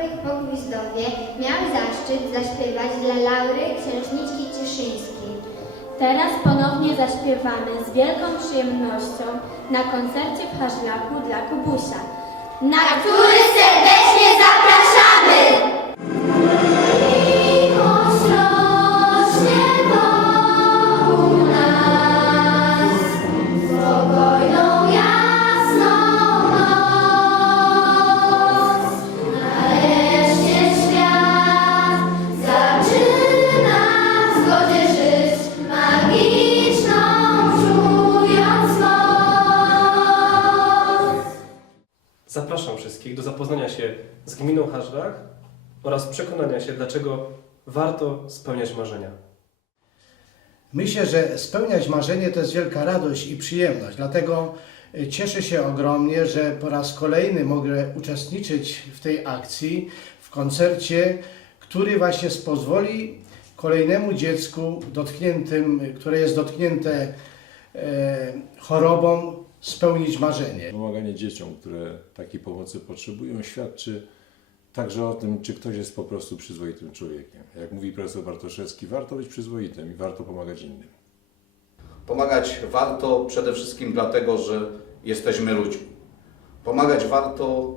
Wojtkowej po Gwizdowie miał zaszczyt zaśpiewać dla Laury Księżniczki Cieszyńskiej. Teraz ponownie zaśpiewamy z wielką przyjemnością na koncercie w Haszlaku dla Kubusia. Na Który serdecznie zapraszamy! Oraz przekonania się, dlaczego warto spełniać marzenia. Myślę, że spełniać marzenie to jest wielka radość i przyjemność. Dlatego y, cieszę się ogromnie, że po raz kolejny mogę uczestniczyć w tej akcji, w koncercie, który właśnie pozwoli kolejnemu dziecku dotkniętym, które jest dotknięte e, chorobą, spełnić marzenie. Pomaganie dzieciom, które takiej pomocy potrzebują, świadczy także o tym, czy ktoś jest po prostu przyzwoitym człowiekiem. Jak mówi profesor Bartoszewski, warto być przyzwoitym i warto pomagać innym. Pomagać warto przede wszystkim dlatego, że jesteśmy ludźmi. Pomagać warto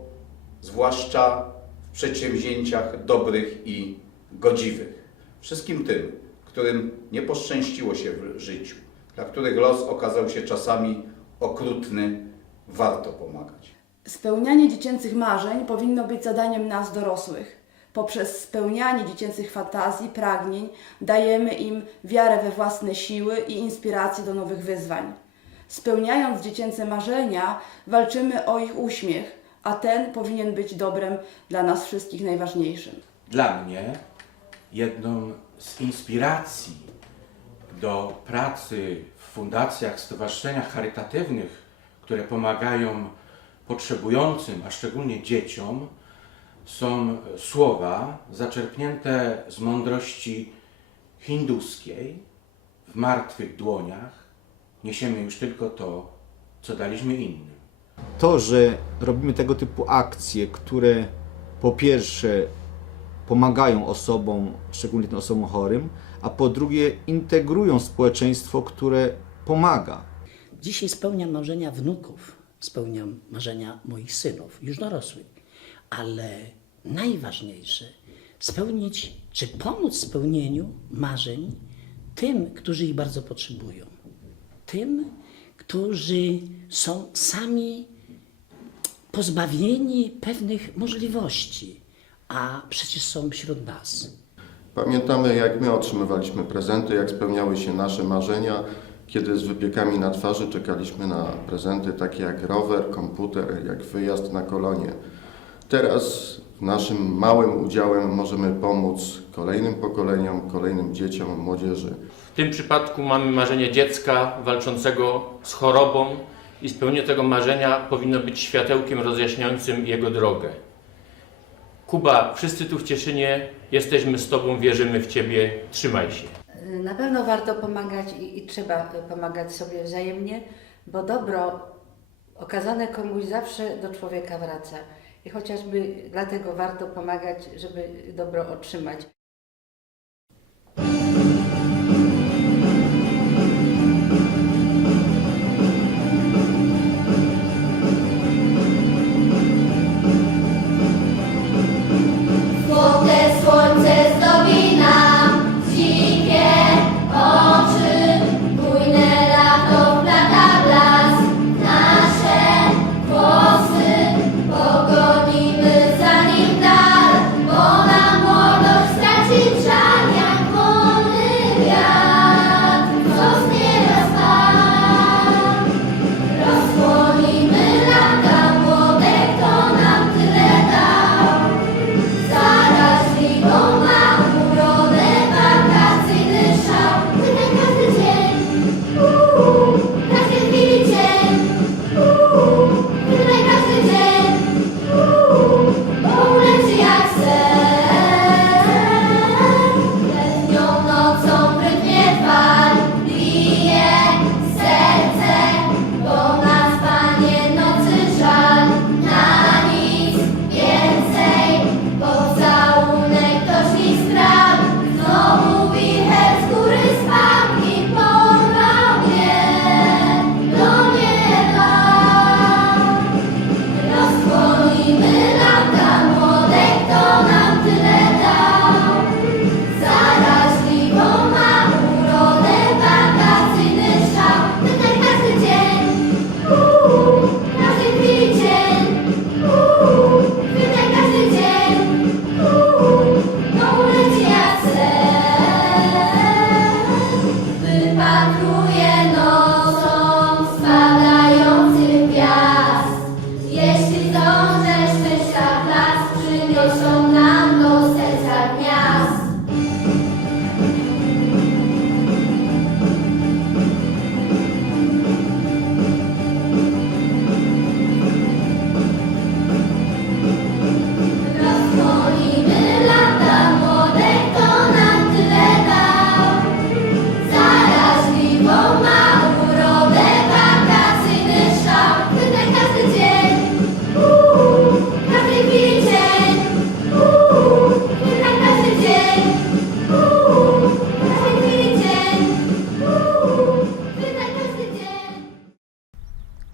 zwłaszcza w przedsięwzięciach dobrych i godziwych. Wszystkim tym, którym nie poszczęściło się w życiu, dla których los okazał się czasami okrutny, warto pomagać. Spełnianie dziecięcych marzeń powinno być zadaniem nas dorosłych. Poprzez spełnianie dziecięcych fantazji, pragnień dajemy im wiarę we własne siły i inspirację do nowych wyzwań. Spełniając dziecięce marzenia, walczymy o ich uśmiech, a ten powinien być dobrem dla nas wszystkich najważniejszym. Dla mnie jedną z inspiracji do pracy w fundacjach, stowarzyszeniach charytatywnych, które pomagają potrzebującym, a szczególnie dzieciom, są słowa zaczerpnięte z mądrości hinduskiej. W martwych dłoniach niesiemy już tylko to, co daliśmy innym. to, że robimy tego typu akcje, które po pierwsze pomagają osobom, szczególnie tym osobom chorym, a po drugie integrują społeczeństwo, które pomaga. Dzisiaj spełniam marzenia wnuków, spełniam marzenia moich synów, już dorosłych, ale najważniejsze spełnić, czy pomóc spełnieniu marzeń tym, którzy ich bardzo potrzebują. Tym, którzy są sami pozbawieni pewnych możliwości, a przecież są wśród nas. Pamiętamy, jak my otrzymywaliśmy prezenty, jak spełniały się nasze marzenia, kiedy z wypiekami na twarzy czekaliśmy na prezenty takie jak rower, komputer, jak wyjazd na kolonie. Teraz naszym małym udziałem możemy pomóc kolejnym pokoleniom, kolejnym dzieciom, młodzieży. W tym przypadku mamy marzenie dziecka walczącego z chorobą i spełnienie tego marzenia powinno być światełkiem rozjaśniającym jego drogę. Kuba, wszyscy tu w Cieszynie jesteśmy z Tobą, wierzymy w Ciebie, trzymaj się. Na pewno warto pomagać i, i trzeba pomagać sobie wzajemnie, bo dobro okazane komuś zawsze do człowieka wraca. I chociażby dlatego warto pomagać, żeby dobro otrzymać.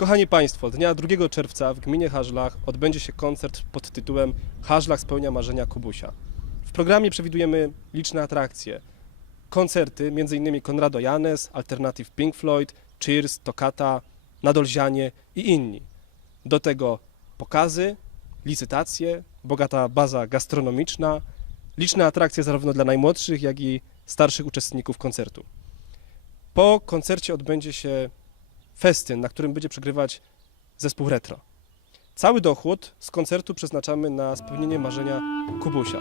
Kochani Państwo, dnia 2 czerwca w gminie Haszlach odbędzie się koncert pod tytułem Haszlach spełnia marzenia Kubusia. W programie przewidujemy liczne atrakcje. Koncerty, m.in. Konrado Janes, Alternative Pink Floyd, Cheers, Toccata, Nadolzianie i inni. Do tego pokazy, licytacje, bogata baza gastronomiczna, liczne atrakcje zarówno dla najmłodszych, jak i starszych uczestników koncertu. Po koncercie odbędzie się festyn, na którym będzie przegrywać zespół retro. Cały dochód z koncertu przeznaczamy na spełnienie marzenia Kubusia.